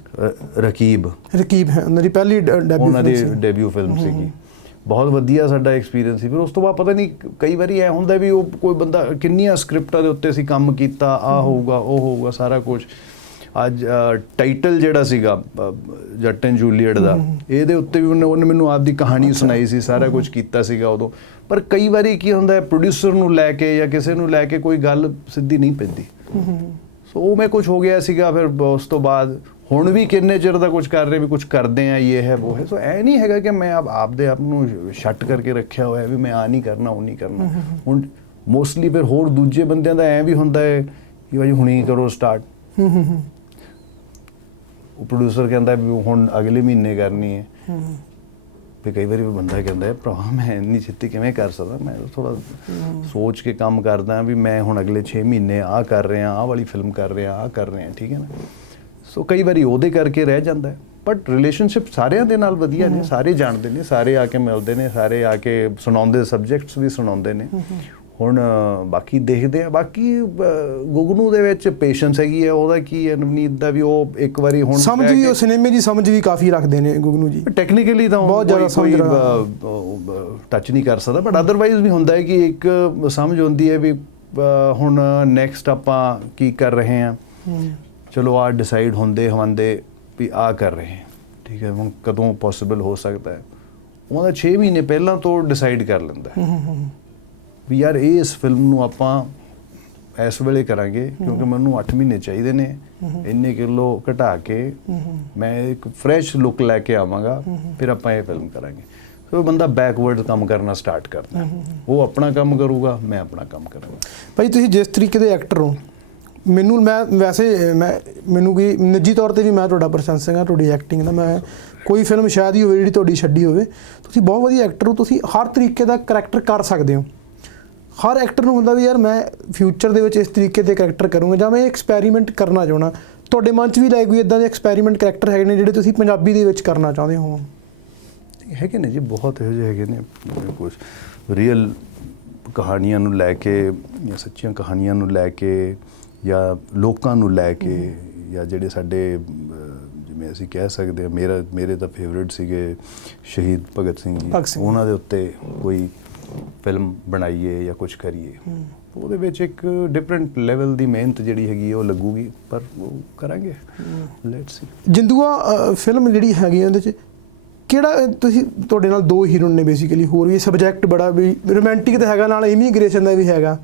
ਰਕੀਬ। ਰਕੀਬ ਹੈ ਉਹਨਾਂ ਦੀ ਪਹਿਲੀ ਡੈਬਿਊ ਉਹਨਾਂ ਦੀ ਡੈਬਿਊ ਫਿਲਮ ਸੀਗੀ। ਬਹੁਤ ਵਧੀਆ ਸਾਡਾ ਐਕਸਪੀਰੀਅੰਸ ਸੀ। ਫਿਰ ਉਸ ਤੋਂ ਬਾਅਦ ਪਤਾ ਨਹੀਂ ਕਈ ਵਾਰੀ ਐ ਹੁੰਦਾ ਵੀ ਉਹ ਕੋਈ ਬੰਦਾ ਕਿੰਨੀਆਂ ਸਕ੍ਰਿਪਟਾਂ ਦੇ ਉੱਤੇ ਅਸੀਂ ਕੰਮ ਕੀਤਾ ਆ ਹੋਊਗਾ ਉਹ ਹੋਊਗਾ ਸਾਰਾ ਕੁਝ ਅੱਜ ਟਾਈਟਲ ਜਿਹੜਾ ਸੀਗਾ ਜੱਟ ਐਂਡ ਜੂਲੀਅਟ ਦਾ ਇਹਦੇ ਉੱਤੇ ਵੀ ਉਹਨੇ ਉਹਨੇ ਮੈਨੂੰ ਆਪਦੀ ਕਹਾਣੀ ਸੁਣਾਈ ਸੀ ਸਾਰਾ ਕੁਝ ਕੀਤਾ ਸੀਗਾ ਉਦੋਂ। ਪਰ ਕਈ ਵਾਰੀ ਕੀ ਹੁੰਦਾ ਹੈ ਪ੍ਰੋਡਿਊਸਰ ਨੂੰ ਲੈ ਕੇ ਜਾਂ ਕਿਸੇ ਨੂੰ ਲੈ ਕੇ ਕੋਈ ਗੱਲ ਸਿੱਧੀ ਨਹੀਂ ਪੈਂਦੀ। ਸੋ ਉਹ ਮੈਂ ਕੁਝ ਹੋ ਗਿਆ ਸੀਗਾ ਫਿਰ ਉਸ ਤੋਂ ਬਾਅਦ ਹੁਣ ਵੀ ਕਿੰਨੇ ਚਿਰ ਦਾ ਕੁਝ ਕਰ ਰਹੇ ਵੀ ਕੁਝ ਕਰਦੇ ਆ ਇਹ ਹੈ ਉਹ ਹੈ। ਸੋ ਐ ਨਹੀਂ ਹੈਗਾ ਕਿ ਮੈਂ ਆਪ ਆਪਦੇ ਆਪ ਨੂੰ ਛੱਟ ਕਰਕੇ ਰੱਖਿਆ ਹੋਇਆ ਵੀ ਮੈਂ ਆ ਨਹੀਂ ਕਰਨਾ ਉਹ ਨਹੀਂ ਕਰਨਾ। ਹੁਣ ਮੋਸਟਲੀ ਫਿਰ ਹੋਰ ਦੂਜੇ ਬੰਦਿਆਂ ਦਾ ਐ ਵੀ ਹੁੰਦਾ ਹੈ ਕਿ ਭਾਈ ਹੁਣੀ ਕਰੋ ਸਟਾਰਟ ਹੂੰ ਹੂੰ ਹੂੰ ਉਹ ਪ੍ਰੋਡਿਊਸਰ ਕਹਿੰਦਾ ਵੀ ਹੁਣ ਅਗਲੇ ਮਹੀਨੇ ਕਰਨੀ ਹੈ। ਹੂੰ। ਵੀ ਕਈ ਵਾਰੀ ਬੰਦਾ ਕਹਿੰਦਾ ਹੈ ਭਰਾ ਮੈਂ ਇੰਨੀ ਛੇਤੀ ਕਿਵੇਂ ਕਰ ਸਕਦਾ? ਮੈਂ ਥੋੜਾ ਸੋਚ ਕੇ ਕੰਮ ਕਰਦਾ ਵੀ ਮੈਂ ਹੁਣ ਅਗਲੇ 6 ਮਹੀਨੇ ਆ ਕਰ ਰਿਹਾ ਆਹ ਵਾਲੀ ਫਿਲਮ ਕਰ ਰਿਹਾ ਆ ਕਰ ਰਿਹਾ ਠੀਕ ਹੈ ਨਾ? ਸੋ ਕਈ ਵਾਰੀ ਉਹਦੇ ਕਰਕੇ ਰਹਿ ਜਾਂਦਾ ਹੈ। ਬਟ ਰਿਲੇਸ਼ਨਸ਼ਿਪ ਸਾਰਿਆਂ ਦੇ ਨਾਲ ਵਧੀਆ ਨੇ ਸਾਰੇ ਜਾਣਦੇ ਨੇ ਸਾਰੇ ਆ ਕੇ ਮਿਲਦੇ ਨੇ ਸਾਰੇ ਆ ਕੇ ਸੁਣਾਉਂਦੇ ਸਬਜੈਕਟਸ ਵੀ ਸੁਣਾਉਂਦੇ ਨੇ। ਹੁਣ ਬਾਕੀ ਦੇਖਦੇ ਆ। ਬਾਕੀ ਗੁਗਨੂ ਦੇ ਵਿੱਚ ਪੇਸ਼ੈਂਸ ਹੈਗੀ ਹੈ ਉਹਦਾ ਕੀ ਹੈ ਨਵਨੀਤ ਦਾ ਵੀ ਉਹ ਇੱਕ ਵਾਰੀ ਹੁਣ ਸਮਝ ਵੀ ਉਹ ਸਿਨੇਮੇ ਦੀ ਸਮਝ ਵੀ ਕਾਫੀ ਰੱਖਦੇ ਨੇ ਗੁਗਨੂ ਜੀ। ਟੈਕਨੀਕਲੀ ਤਾਂ ਬਹੁਤ ਜ਼ਿਆਦਾ ਸਮਝ ਰਿਹਾ। ਟੱਚ ਨਹੀਂ ਕਰ ਸਕਦਾ। ਬਟ ਅਦਰਵਾਈਜ਼ ਵੀ ਹੁੰਦਾ ਹੈ ਕਿ ਇੱਕ ਸਮਝ ਹੁੰਦੀ ਹੈ ਵੀ ਹੁਣ ਨੈਕਸਟ ਆਪਾਂ ਕੀ ਕਰ ਰਹੇ ਹਾਂ। ਹੂੰ। ਚਲੋ ਆ ਡਿਸਾਈਡ ਹੁੰਦੇ ਹਵੰਦੇ ਵੀ ਆ ਕਰ ਰਹੇ ਹਾਂ। ਠੀਕ ਹੈ ਹੁਣ ਕਦੋਂ ਪੋਸੀਬਲ ਹੋ ਸਕਦਾ ਹੈ। ਉਹਦਾ 6 ਮਹੀਨੇ ਪਹਿਲਾਂ ਤੋਂ ਡਿਸਾਈਡ ਕਰ ਲੈਂਦਾ ਹੂੰ। ਵੀ ਯਾਰ ਇਹ ਇਸ ਫਿਲਮ ਨੂੰ ਆਪਾਂ ਇਸ ਵੇਲੇ ਕਰਾਂਗੇ, ਕਿਉਂਕਿ ਮੈਨੂੰ 8 ਮਹੀਨੇ ਚਾਹੀਦੇ ਨੇ। ਇੰਨੇ ਕਿਲੋ ਘਟਾ ਕੇ ਮੈਂ ਇੱਕ ਫਰੈਸ਼ ਲੁੱਕ ਲੈ ਕੇ ਆਵਾਂਗਾ, ਫਿਰ ਆਪਾਂ ਇਹ ਫਿਲਮ ਕਰਾਂਗੇ। ਸੋ ਬੰਦਾ ਬੈਕਵਰਡ ਕੰਮ ਕਰਨਾ ਸਟਾਰਟ ਕਰਦਾ। ਉਹ ਆਪਣਾ ਕੰਮ ਕਰੂਗਾ, ਮੈਂ ਆਪਣਾ ਕੰਮ ਕਰਾਂਗਾ। ਭਾਈ, ਤੁਸੀਂ ਜਿਸ ਤਰੀਕੇ ਦੇ ਐਕਟਰ ਹੋ, ਮੈਨੂੰ ਮੈਂ ਵੈਸੇ ਮੈਂ ਮੈਨੂੰ ਕੋਈ ਨਿੱਜੀ ਤੌਰ ਤੇ ਵੀ ਮੈਂ ਤੁਹਾਡਾ ਪ੍ਰਸ਼ੰਸਕ ਹਾਂ, ਤੁਹਾਡੀ ਐਕਟਿੰਗ ਦਾ ਮੈਂ ਕੋਈ ਫਿਲਮ ਸ਼ਾਇਦ ਹੀ ਹੋਵੇ ਜਿਹੜੀ ਤੁਹਾਡੀ ਛੱਡੀ ਹੋਵੇ। ਤੁਸੀਂ ਬਹੁਤ ਵਧੀਆ ਐਕਟਰ ਹੋ, ਤੁਸੀਂ ਹਰ ਤਰੀਕੇ ਦਾ ਕਰੈਕਟਰ ਕਰ ਸਕਦੇ ਹੋ। ਹਰ ਐਕਟਰ ਨੂੰ ਹੁੰਦਾ ਵੀ ਯਾਰ ਮੈਂ ਫਿਊਚਰ ਦੇ ਵਿੱਚ ਇਸ ਤਰੀਕੇ ਦੇ ਕਰੈਕਟਰ ਕਰੂੰਗਾ ਜਾਂ ਮੈਂ ਐਕਸਪੈਰੀਮੈਂਟ ਕਰਨਾ ਚਾਹਣਾ ਤੁਹਾਡੇ ਮਨ 'ਚ ਵੀ ਲਾਇਕ ਕੋਈ ਇਦਾਂ ਦੇ ਐਕਸਪੈਰੀਮੈਂਟ ਕਰੈਕਟਰ ਹੈਗੇ ਨੇ ਜਿਹੜੇ ਤੁਸੀਂ ਪੰਜਾਬੀ ਦੇ ਵਿੱਚ ਕਰਨਾ ਚਾਹੁੰਦੇ ਹੋ? ਹੈਗੇ ਨੇ ਜੀ ਬਹੁਤ ਇਹੋ ਜਿਹੇ ਹੈਗੇ ਨੇ। ਕੁਝ ਰੀਅਲ ਕਹਾਣੀਆਂ ਨੂੰ ਲੈ ਕੇ ਜਾਂ ਸੱਚੀਆਂ ਕਹਾਣੀਆਂ ਨੂੰ ਲੈ ਕੇ ਜਾਂ ਲੋਕਾਂ ਨੂੰ ਲੈ ਕੇ ਜਾਂ ਜਿਹੜੇ ਸਾਡੇ ਜਿਵੇਂ ਅਸੀਂ ਕਹਿ ਸਕਦੇ ਹਾਂ ਮੇਰਾ ਮੇਰੇ ਤਾਂ ਫੇਵਰਿਟ ਸੀਗੇ ਸ਼ਹੀਦ ਭਗਤ ਸਿੰਘ ਜੀ। ਉਹਨਾਂ ਦੇ ਉੱਤੇ ਕੋਈ ਫਿਲਮ ਬਣਾਈਏ ਜਾਂ ਕੁਝ ਕਰੀਏ। ਉਹਦੇ ਵਿੱਚ ਇੱਕ ਡਿਫਰੈਂਟ ਲੈਵਲ ਦੀ ਮਿਹਨਤ ਜਿਹੜੀ ਹੈਗੀ ਉਹ ਲੱਗੂਗੀ ਪਰ ਉਹ ਕਰਾਂਗੇ। ਲੈਟਸ ਸੀ ਜਿੰਦੂਆ ਫਿਲਮ ਜਿਹੜੀ ਹੈਗੀ ਉਹਦੇ ਚ ਕਿਹੜਾ ਤੁਸੀਂ ਤੁਹਾਡੇ ਨਾਲ ਦੋ ਹੀਰੋ ਨੇ ਬੇਸਿਕਲੀ ਹੋਰ ਵੀ ਸਬਜੈਕਟ ਬੜਾ ਵੀ ਰੋਮਾਂਟਿਕ ਤਾਂ ਹੈਗਾ ਨਾਲ ਇਮੀਗ੍ਰੇਸ਼ਨ ਦਾ ਵੀ ਹੈਗਾ।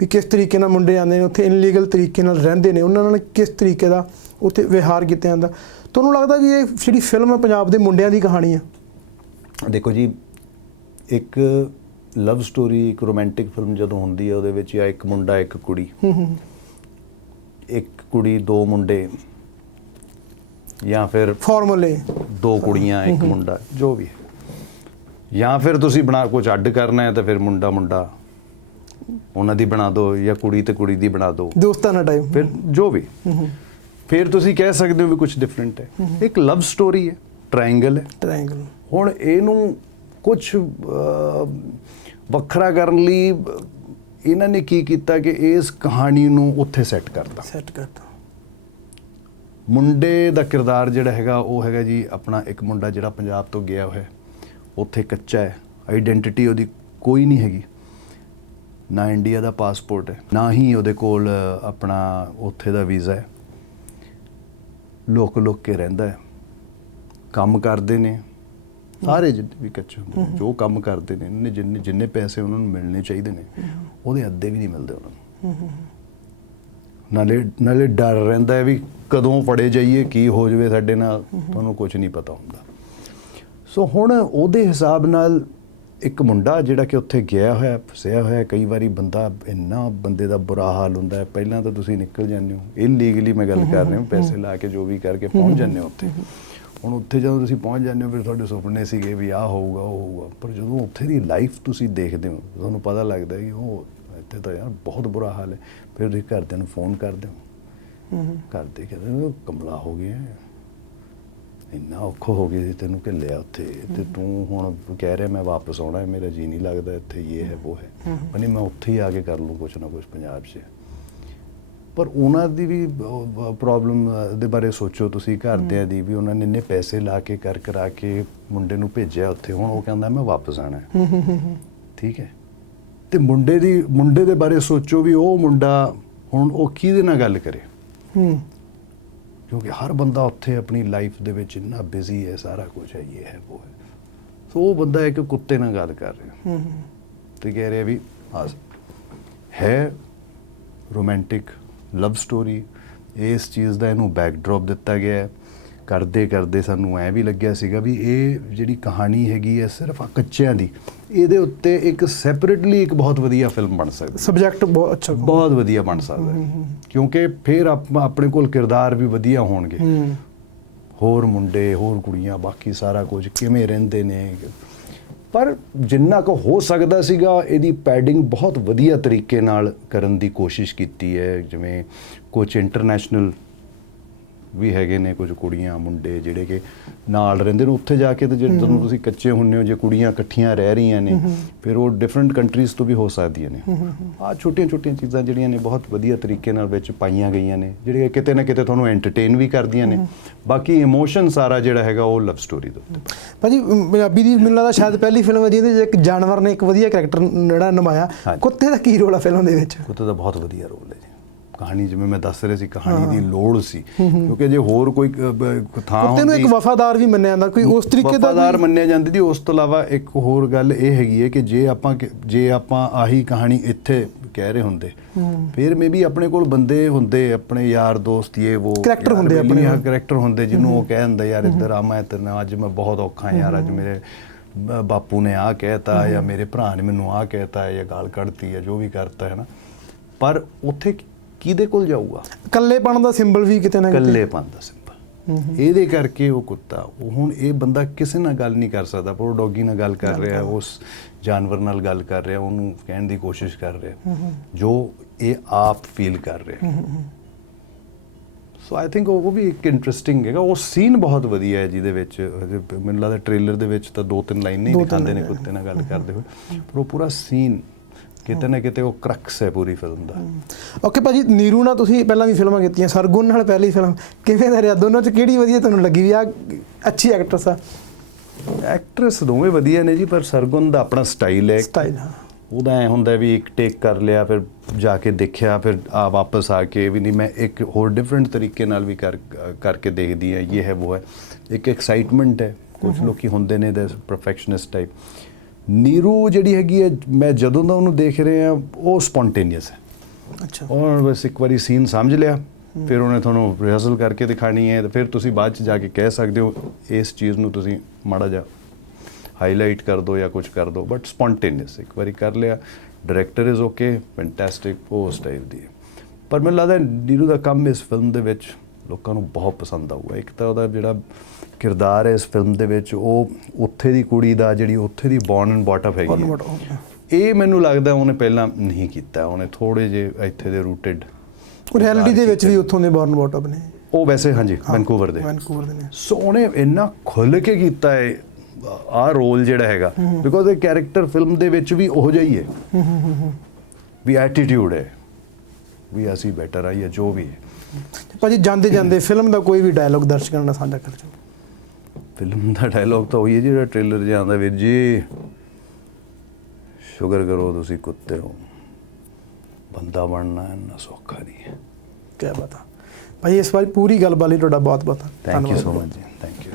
ਵੀ ਕਿਸ ਤਰੀਕੇ ਨਾਲ ਮੁੰਡੇ ਆਉਂਦੇ ਨੇ ਉੱਥੇ ਇਨਲੀਗਲ ਤਰੀਕੇ ਨਾਲ ਰਹਿੰਦੇ ਨੇ ਉਹਨਾਂ ਨਾਲ ਕਿਸ ਤਰੀਕੇ ਦਾ ਉੱਥੇ ਵਿਹਾਰ ਕੀਤਾ ਜਾਂਦਾ। ਤੁਹਾਨੂੰ ਲੱਗਦਾ ਵੀ ਇਹ ਜਿਹੜੀ ਫਿਲਮ ਹੈ ਪੰਜਾਬ ਦੇ ਮੁੰਡਿਆਂ ਦੀ ਕਹਾਣੀ ਆ? ਦੇਖੋ ਜੀ ਇੱਕ ਲਵ ਸਟੋਰੀ ਇੱਕ ਰੋਮਾਂਟਿਕ ਫਿਲਮ ਜਦੋਂ ਹੁੰਦੀ ਹੈ ਉਹਦੇ ਵਿੱਚ ਜਾਂ ਇੱਕ ਮੁੰਡਾ ਇੱਕ ਕੁੜੀ। ਇੱਕ ਕੁੜੀ ਦੋ ਮੁੰਡੇ ਜਾਂ ਫਿਰ ਫਾਰਮੂਲੇ। ਦੋ ਕੁੜੀਆਂ ਇੱਕ ਮੁੰਡਾ ਜੋ ਵੀ ਹੈ। ਜਾਂ ਫਿਰ ਤੁਸੀਂ ਬਣਾ ਕੁਝ ਅੱਡ ਕਰਨਾ ਹੈ ਤਾਂ ਫਿਰ ਮੁੰਡਾ ਮੁੰਡਾ। ਉਹਨਾਂ ਦੀ ਬਣਾ ਦਿਓ ਜਾਂ ਕੁੜੀ ਤੇ ਕੁੜੀ ਦੀ ਬਣਾ ਦਿਓ। ਦੋਸਤਾਨਾ ਟਾਈਮ ਫਿਰ ਜੋ ਵੀ। ਫਿਰ ਤੁਸੀਂ ਕਹਿ ਸਕਦੇ ਹੋ ਵੀ ਕੁਝ ਡਿਫਰੈਂਟ ਹੈ। ਇੱਕ ਲਵ ਸਟੋਰੀ ਹੈ ਟ੍ਰਾਇੰਗਲ ਹੈ। ਟ੍ਰਾਇੰਗਲ ਹੁਣ ਇਹਨੂੰ ਕੁਝ ਵੱਖਰਾ ਕਰਨ ਲਈ ਇਹਨਾਂ ਨੇ ਕੀ ਕੀਤਾ ਕਿ ਇਸ ਕਹਾਣੀ ਨੂੰ ਉੱਥੇ ਸੈੱਟ ਕਰਤਾ। ਸੈੱਟ ਕਰਤਾ। ਮੁੰਡੇ ਦਾ ਕਿਰਦਾਰ ਜਿਹੜਾ ਹੈਗਾ ਉਹ ਹੈਗਾ ਜੀ ਆਪਣਾ ਇੱਕ ਮੁੰਡਾ ਜਿਹੜਾ ਪੰਜਾਬ ਤੋਂ ਗਿਆ ਹੋਇਆ ਹੈ। ਉੱਥੇ ਕੱਚਾ ਹੈ। ਆਈਡੈਂਟੀਟੀ ਉਹਦੀ ਕੋਈ ਨਹੀਂ ਹੈਗੀ। ਨਾ ਇੰਡੀਆ ਦਾ ਪਾਸਪੋਰਟ ਹੈ ਨਾ ਹੀ ਉਹਦੇ ਕੋਲ ਆਪਣਾ ਉੱਥੇ ਦਾ ਵੀਜ਼ਾ ਹੈ। ਲੋਕ ਲੋਕ ਕੇ ਰਹਿੰਦਾ ਹੈ। ਕੰਮ ਕਰਦੇ ਨੇ। ਸਾਰੇ ਜਿੰਨੇ ਵੀ ਕੱਚੇ ਹੁੰਦੇ ਨੇ, ਜੋ ਕੰਮ ਕਰਦੇ ਨੇ ਇੰਨੇ ਜਿੰਨੇ ਜਿੰਨੇ ਪੈਸੇ ਉਹਨਾਂ ਨੂੰ ਮਿਲਣੇ ਚਾਹੀਦੇ ਨੇ ਉਹਦੇ ਅੱਧੇ ਵੀ ਨਹੀਂ ਮਿਲਦੇ ਉਹਨਾਂ ਨੂੰ। ਨਾਲੇ ਨਾਲੇ ਡਰ ਰਹਿੰਦਾ ਹੈ ਵੀ ਕਦੋਂ ਫੜੇ ਜਾਈਏ ਕੀ ਹੋ ਜਾਵੇ ਸਾਡੇ ਨਾਲ ਤੁਹਾਨੂੰ ਕੁਝ ਨਹੀਂ ਪਤਾ ਹੁੰਦਾ। ਸੋ ਹੁਣ ਉਹਦੇ ਹਿਸਾਬ ਨਾਲ ਇੱਕ ਮੁੰਡਾ ਜਿਹੜਾ ਕਿ ਉੱਥੇ ਗਿਆ ਹੋਇਆ ਫਸਿਆ ਹੋਇਆ ਕਈ ਵਾਰੀ ਬੰਦਾ ਇੰਨਾ ਬੰਦੇ ਦਾ ਬੁਰਾ ਹਾਲ ਹੁੰਦਾ ਹੈ ਪਹਿਲਾਂ ਤਾਂ ਤੁਸੀਂ ਨਿਕਲ ਜਾਂਦੇ ਹੋ ਇਲੀਗਲੀ ਮੈਂ ਗੱਲ ਕਰ ਰਿਹਾ ਹਾਂ ਪੈਸੇ ਲਾ ਕੇ ਜੋ ਵੀ ਕਰਕੇ ਪਹੁੰਚ ਜਾਂਦੇ ਹੋ ਉੱਥੇ। ਹੁਣ ਉੱਥੇ ਜਦੋਂ ਤੁਸੀਂ ਪਹੁੰਚ ਜਾਂਦੇ ਹੋ ਫਿਰ ਤੁਹਾਡੇ ਸੁਪਨੇ ਸੀਗੇ ਵੀ ਆਹ ਹੋਊਗਾ ਉਹ ਹੋਊਗਾ। ਪਰ ਜਦੋਂ ਉੱਥੇ ਦੀ ਲਾਈਫ ਤੁਸੀਂ ਦੇਖਦੇ ਹੋ ਤੁਹਾਨੂੰ ਪਤਾ ਲੱਗਦਾ ਕਿ ਉਹ ਇੱਥੇ ਤਾਂ ਯਾਰ ਬਹੁਤ ਬੁਰਾ ਹਾਲ ਹੈ। ਫਿਰ ਤੁਸੀਂ ਘਰਦਿਆਂ ਨੂੰ ਫੋਨ ਕਰਦੇ ਹੋ। ਘਰ ਦੇ ਕਹਿੰਦੇ ਕਮਲਾ ਹੋ ਗਿਆ ਹੈ। ਇੰਨਾ ਔਖਾ ਹੋ ਗਿਆ ਸੀ ਤੈਨੂੰ ਘੱਲਿਆ ਉੱਥੇ। ਤੇ ਤੂੰ ਹੁਣ ਕਹਿ ਰਿਹਾ ਮੈਂ ਵਾਪਸ ਆਉਣਾ ਹੈ ਮੇਰਾ ਜੀ ਨਹੀਂ ਲੱਗਦਾ ਇੱਥੇ ਇਹ ਹੈ ਉਹ ਹੈ। ਪਰ ਨਹੀਂ ਮੈਂ ਉੱਥੇ ਹੀ ਆ ਕੇ ਕਰ ਲੂੰ ਕੁਛ ਨਾ ਕੁਛ ਪੰਜਾਬ 'ਚ। ਪਰ ਉਹਨਾਂ ਦੀ ਵੀ ਪ੍ਰੋਬਲਮ ਦੇ ਬਾਰੇ ਸੋਚੋ ਤੁਸੀਂ ਘਰਦਿਆਂ ਦੀ ਵੀ ਉਹਨਾਂ ਨੇ ਇੰਨੇ ਪੈਸੇ ਲਾ ਕੇ ਕਰ ਕਰਾ ਕੇ ਮੁੰਡੇ ਨੂੰ ਭੇਜਿਆ ਉੱਥੇ ਹੁਣ ਉਹ ਕਹਿੰਦਾ ਮੈਂ ਵਾਪਸ ਆਣਾ ਹੈ। ਠੀਕ ਹੈ? ਤੇ ਮੁੰਡੇ ਦੀ ਮੁੰਡੇ ਦੇ ਬਾਰੇ ਸੋਚੋ ਵੀ ਉਹ ਮੁੰਡਾ ਹੁਣ ਉਹ ਕਿਹਦੇ ਨਾਲ ਗੱਲ ਕਰੇ? ਹੂੰ। ਕਿਉਂਕਿ ਹਰ ਬੰਦਾ ਉੱਥੇ ਆਪਣੀ ਲਾਈਫ ਦੇ ਵਿੱਚ ਇੰਨਾ ਬਿਜ਼ੀ ਹੈ ਸਾਰਾ ਕੁਝ ਹੈ ਇਹ ਹੈ ਉਹ ਹੈ। ਸੋ ਉਹ ਬੰਦਾ ਇੱਕ ਕੁੱਤੇ ਨਾਲ ਗੱਲ ਕਰ ਰਿਹਾ। ਹੂੰ ਤੇ ਕਹਿ ਰਿਹਾ ਵੀ ਹਾਂ ਹੈ ਰੋਮਾਂਟਿਕ ਲਵ ਸਟੋਰੀ ਇਸ ਚੀਜ਼ ਦਾ ਇਹਨੂੰ ਬੈਕਡ੍ਰੌਪ ਦਿੱਤਾ ਗਿਆ ਹੈ। ਕਰਦੇ ਕਰਦੇ ਸਾਨੂੰ ਐ ਵੀ ਲੱਗਿਆ ਸੀਗਾ ਵੀ ਇਹ ਜਿਹੜੀ ਕਹਾਣੀ ਹੈਗੀ ਹੈ ਸਿਰਫ ਆ ਕੱਚਿਆਂ ਦੀ ਇਹਦੇ ਉੱਤੇ ਇੱਕ ਸੈਪਰੇਟਲੀ ਇੱਕ ਬਹੁਤ ਵਧੀਆ ਫਿਲਮ ਬਣ ਸਕਦੀ ਸਬਜੈਕਟ ਬਹੁਤ ਅੱਛਾ ਬਹੁਤ ਵਧੀਆ ਬਣ ਸਕਦਾ ਕਿਉਂਕਿ ਫਿਰ ਆਪ- ਆਪਣੇ ਕੋਲ ਕਿਰਦਾਰ ਵੀ ਵਧੀਆ ਹੋਣਗੇ। ਹੋਰ ਮੁੰਡੇ ਹੋਰ ਕੁੜੀਆਂ ਬਾਕੀ ਸਾਰਾ ਕੁਝ ਕਿਵੇਂ ਰਹਿੰਦੇ ਨੇ ਪਰ ਜਿੰਨਾ ਕੁ ਹੋ ਸਕਦਾ ਸੀਗਾ, ਇਹਦੀ ਪੈਡਿੰਗ ਬਹੁਤ ਵਧੀਆ ਤਰੀਕੇ ਨਾਲ ਕਰਨ ਦੀ ਕੋਸ਼ਿਸ਼ ਕੀਤੀ ਹੈ, ਜਿਵੇਂ ਕੁਝ ਇੰਟਰਨੈਸ਼ਨਲ ਵੀ ਹੈਗੇ ਨੇ ਕੁਝ ਕੁੜੀਆਂ ਮੁੰਡੇ ਜਿਹੜੇ ਕਿ ਨਾਲ ਰਹਿੰਦੇ ਨੇ। ਉੱਥੇ ਜਾ ਕੇ ਤੇ ਜਦੋਂ ਤੁਸੀਂ ਕੱਚੇ ਹੁੰਨੇ ਹੋ ਜੇ ਕੁੜੀਆਂ ਇਕੱਠੀਆਂ ਰਹਿ ਰਹੀਆਂ ਨੇ ਫਿਰ ਉਹ ਡਿਫਰੈਂਟ ਕੰਟਰੀਜ਼ ਤੋਂ ਵੀ ਹੋ ਸਕਦੀਆਂ ਨੇ। ਆ ਛੋਟੀਆਂ ਛੋਟੀਆਂ ਚੀਜ਼ਾਂ ਜਿਹੜੀਆਂ ਨੇ ਬਹੁਤ ਵਧੀਆ ਤਰੀਕੇ ਨਾਲ ਵਿੱਚ ਪਾਈਆਂ ਗਈਆਂ ਨੇ ਜਿਹੜੀਆਂ ਕਿਤੇ ਨਾ ਕਿਤੇ ਤੁਹਾਨੂੰ ਐਂਟਰਟੇਨ ਵੀ ਕਰਦੀਆਂ ਨੇ। ਬਾਕੀ ਇਮੋਸ਼ਨ ਸਾਰਾ ਜਿਹੜਾ ਹੈਗਾ ਉਹ ਲਵ ਸਟੋਰੀ ਦੇ ਉੱਤੇ। ਭਾਜੀ ਪੰਜਾਬੀ ਦੀ ਮੈਨੂੰ ਲੱਗਦਾ ਸ਼ਾਇਦ ਪਹਿਲੀ ਫਿਲਮ ਹੈ ਜਿਹਦੇ 'ਚ ਇੱਕ ਜਾਨਵਰ ਨੇ ਇੱਕ ਵਧੀਆ ਕੈਰੈਕਟਰ ਜਿਹੜਾ ਨਿਭਾਇਆ। ਕੁੱਤੇ ਦਾ ਕੀ ਰੋਲ ਆ ਫਿਲਮ ਦੇ ਵਿੱਚ? ਕੁੱਤੇ ਦਾ ਬਹੁਤ ਵਧੀਆ ਰੋਲ ਹੈ ਜੀ। ਕਹਾਣੀ ਜਿਵੇਂ ਮੈਂ ਦੱਸ ਰਿਹਾ ਸੀ ਕਹਾਣੀ ਦੀ ਲੋੜ ਸੀ। ਕਿਉਂਕਿ ਜੇ ਹੋਰ ਕੋਈ ਥਾਂ ਕੁੱਤੇ ਨੂੰ ਇੱਕ ਹੁੰਦੀ- ਵਫਾਦਾਰ ਵੀ ਮੰਨਿਆ ਜਾਂਦਾ ਕੋਈ ਉਸ ਤਰੀਕੇ ਦਾ ਵਫਾਦਾਰ ਮੰਨਿਆ ਜਾਂਦੀ ਦੀ ਉਸ ਤੋਂ ਇਲਾਵਾ ਇੱਕ ਹੋਰ ਗੱਲ ਇਹ ਹੈਗੀ ਹੈ ਕਿ ਜੇ ਆਪਾਂ ਜੇ ਆਪਾਂ ਆਹੀ ਕਹਾਣੀ ਇੱਥੇ ਕਹਿ ਰਹੇ ਹੁੰਦੇ ਫਿਰ ਮੇਬੀ ਆਪਣੇ ਕੋਲ ਬੰਦੇ ਹੁੰਦੇ ਆਪਣੇ ਯਾਰ ਦੋਸਤ ਇਹ ਉਹ Character ਹੁੰਦੇ ਆਪਣੇ ਕੋਲ। ਕਰੈਕਟਰ ਹੁੰਦੇ ਜਿਹਨੂੰ ਉਹ ਕਹਿ ਦਿੰਦਾ ਯਾਰ ਇੱਧਰ ਆ ਮੈਂ ਤੇਰੇ ਨਾਲ ਅੱਜ ਮੈਂ ਬਹੁਤ ਔਖਾ ਯਾਰ ਅੱਜ ਮੇਰੇ ਬਾਪੂ ਨੇ ਆ ਕਹਿਤਾ ਜਾਂ ਮੇਰੇ ਭਰਾ ਨੇ ਮੈਨੂੰ ਆ ਕਹਿਤਾ ਜਾਂ ਗਾਲ ਕੱਢਤੀ ਹੈ ਜੋ ਵੀ ਕਰਤਾ ਹੈ ਨਾ। ਪਰ ਉੱਥੇ ਕਿਹਦੇ ਕੋਲ ਜਾਊਗਾ? ਇਕੱਲੇਪਣ ਦਾ ਸਿੰਬਲ ਵੀ ਕਿਤੇ ਨਾ ਕਿਤੇ। ਇਕੱਲੇ ਦਾ ਸਿੰਬਲ। ਇਹਦੇ ਕਰਕੇ ਉਹ ਕੁੱਤਾ ਉਹ ਹੁਣ ਇਹ ਬੰਦਾ ਕਿਸੇ ਨਾਲ ਗੱਲ ਨਹੀਂ ਕਰ ਸਕਦਾ। ਪਰ ਉਹ ਡੌਗੀ ਨਾਲ ਗੱਲ ਕਰ ਰਿਹਾ ਉਸ ਜਾਨਵਰ ਨਾਲ ਗੱਲ ਕਰ ਰਿਹਾ ਉਹਨੂੰ ਕਹਿਣ ਦੀ ਕੋਸ਼ਿਸ਼ ਕਰ ਰਿਹਾ। ਜੋ ਇਹ ਆਪ ਫੀਲ ਕਰ ਰਿਹਾ। ਸੋ ਆਈ ਥਿੰਕ ਉਹ ਵੀ ਇੱਕ ਇੰਟਰਸਟਿੰਗ ਹੈਗਾ। ਉਹ ਸੀਨ ਬਹੁਤ ਵਧੀਆ ਹੈ ਜਿਹਦੇ ਵਿੱਚ ਮੈਨੂੰ ਲੱਗਦਾ ਟ੍ਰੇਲਰ ਦੇ ਵਿੱਚ ਤਾਂ ਦੋ ਤਿੰਨ ਲਾਈਨਾਂ ਹੀ ਦਿਖਾਉਂਦੇ ਨੇ। ਕੁੱਤੇ ਨਾਲ ਗੱਲ ਕਰਦੇ ਹੋਏ। ਪਰ ਉਹ ਪੂਰਾ ਸੀਨ ਕਿਤੇ ਨਾ ਕਿਤੇ ਉਹ ਕਰਕਸ ਹੈ ਪੂਰੀ ਫਿਲਮ ਦਾ। ਓਕੇ ਭਾਜੀ ਨੀਰੂ ਨਾਲ ਤੁਸੀਂ ਪਹਿਲਾਂ ਵੀ ਫਿਲਮਾਂ ਕੀਤੀਆਂ ਸਰਗੁਣ ਨਾਲ ਪਹਿਲੀ ਫਿਲਮ ਕਿਵੇਂ ਦਾ ਰਿਹਾ? ਦੋਨੋਂ ਚ ਕਿਹੜੀ ਵਧੀਆ ਤੁਹਾਨੂੰ ਲੱਗੀ ਵੀ ਆ? ਅੱਛੀ ਐਕਟਰਸ ਆ। ਐਕਟਰਸ ਦੋਵੇਂ ਵਧੀਆ ਨੇ ਜੀ ਪਰ ਸਰਗੁਣ ਦਾ ਆਪਣਾ ਸਟਾਈਲ ਹੈ। ਸਟਾਈਲ ਹਾਂ। ਉਹਦਾ ਐ ਹੁੰਦਾ ਵੀ ਇੱਕ ਟੇਕ ਕਰ ਲਿਆ ਫਿਰ ਜਾ ਕੇ ਦੇਖਿਆ ਫਿਰ ਆ ਵਾਪਸ ਆ ਕੇ ਵੀ ਨਹੀਂ ਮੈਂ ਇੱਕ ਹੋਰ ਡਿਫਰੈਂਟ ਤਰੀਕੇ ਨਾਲ ਵੀ ਕਰ ਕਰਕੇ ਦੇਖਦੀ ਆ ਇਹ ਹੈ ਉਹ ਹੈ। ਇੱਕ ਐਕਸਾਈਟਮੈਂਟ ਹੈ। ਕੁਝ ਲੋਕੀ ਹੁੰਦੇ ਨੇ ਦੇ ਪਰਫੈਕਸ਼ਨਿਸਟ ਟਾਈਪ ਨੀਰੂ ਜਿਹੜੀ ਹੈਗੀ ਹੈ ਮੈਂ ਜਦੋਂ ਦਾ ਉਹਨੂੰ ਦੇਖ ਰਿਹਾ ਉਹ ਸਪੌਂਟੇਨੀਅਸ ਹੈ। ਅੱਛਾ। ਔਰ ਬਸ ਇੱਕ ਵਾਰੀ ਸੀਨ ਸਮਝ ਲਿਆ ਫਿਰ ਉਹਨੇ ਤੁਹਾਨੂੰ ਰਿਹਰਸਲ ਕਰਕੇ ਦਿਖਾਣੀ ਹੈ ਤੇ ਫਿਰ ਤੁਸੀਂ ਬਾਅਦ ਚ ਜਾ ਕੇ ਕਹਿ ਸਕਦੇ ਹੋ ਇਸ ਚੀਜ਼ ਨੂੰ ਤੁਸੀਂ ਮਾੜਾ ਜਿਹਾ ਹਾਈਲਾਈਟ ਕਰ ਦਿਓ ਜਾਂ ਕੁਝ ਕਰ ਦਿਓ ਬਟ ਸਪੌਂਟੇਨੀਅਸ ਇੱਕ ਵਾਰੀ ਕਰ ਲਿਆ। ਡਾਇਰੈਕਟਰ ਇਜ਼ ਓਕੇ ਫੈਂਟੈਸਟਿਕ ਉਹ ਸਟਾਈਲ ਦੀ ਪਰ ਮੈਨੂੰ ਲੱਗਦਾ ਨੀਰੂ ਦਾ ਕੰਮ ਇਸ ਫਿਲਮ ਦੇ ਵਿੱਚ ਲੋਕਾਂ ਨੂੰ ਬਹੁਤ ਪਸੰਦ ਆਊਗਾ। ਇੱਕ ਤਾਂ ਉਹਦਾ ਜਿਹੜਾ ਕਿਰਦਾਰ ਹੈ ਇਸ ਫਿਲਮ ਦੇ ਵਿੱਚ ਉਹ ਉੱਥੇ ਦੀ ਕੁੜੀ ਦਾ ਜਿਹੜੀ ਉੱਥੇ ਦੀ ਬੌਰਨ ਐਂਡ ਬਾਟਅਪ ਹੈਗੀ ਹੈ। ਇਹ ਮੈਨੂੰ ਲੱਗਦਾ ਉਹਨੇ ਪਹਿਲਾਂ ਨਹੀਂ ਕੀਤਾ ਉਹਨੇ ਥੋੜੇ ਜੇ ਇੱਥੇ ਦੇ ਰੂਟਡ ਰਿਐਲਿਟੀ ਦੇ ਵਿੱਚ ਵੀ ਉੱਥੋਂ ਦੇ ਬੌਰਨ ਬੌਟਅਪ ਨੇ। ਉਹ ਵੈਸੇ ਹਾਂਜੀ ਵੈਨਕੂਵਰ ਦੇ। ਵੈਨਕੂਵਰ ਦੇ ਨੇ। ਸੋ ਉਹਨੇ ਇੰਨਾ ਖੁੱਲ ਕੇ ਕੀਤਾ ਹੈ ਆ ਰੋਲ ਜਿਹੜਾ ਹੈਗਾ ਬਿਕੋਜ਼ ਇਹ ਕੈਰੈਕਟਰ ਫਿਲਮ ਦੇ ਵਿੱਚ ਵੀ ਉਹੋ ਜਿਹਾ ਹੀ ਵੀ ਐਟੀਟਿਊਡ ਹੈ ਵੀ ਅਸੀਂ ਬੈਟਰ ਆ ਜਾਂ ਜੋ ਵੀ ਹੈ। ਭਾਜੀ ਜਾਂਦੇ ਜਾਂਦੇ ਫਿਲਮ ਦਾ ਕੋਈ ਵੀ ਡਾਇਲੋਗ ਦਰਸ਼ਕਾਂ ਨਾਲ ਸਾਂਝਾ ਕਰ ਜੋ ਫਿਲਮ ਦਾ ਡਾਇਲੌਗ ਤਾਂ ਉਹੀ ਹੈ ਜਿਹੜਾ ਟ੍ਰੇਲਰ 'ਚ ਆਉਂਦਾ ਵੀਰ ਜੀ। ਸ਼ੁਕਰ ਕਰੋ ਤੁਸੀਂ ਕੁੱਤੇ ਹੋ। ਬੰਦਾ ਬਣਨਾ ਇੰਨਾ ਸੌਖਾ ਨਹੀਂ ਹੈ। ਕਿਆ ਬਾਤ ਭਾਈ ਇਸ ਵਾਰੀ ਪੂਰੀ ਗੱਲਬਾਤ ਲਈ ਤੁਹਾਡਾ ਬਹੁਤ ਬਹੁਤ ਥੈਂਕ ਯੂ ਸੋ। ਮਚ ਜੀ ਥੈਂਕ ਯੂ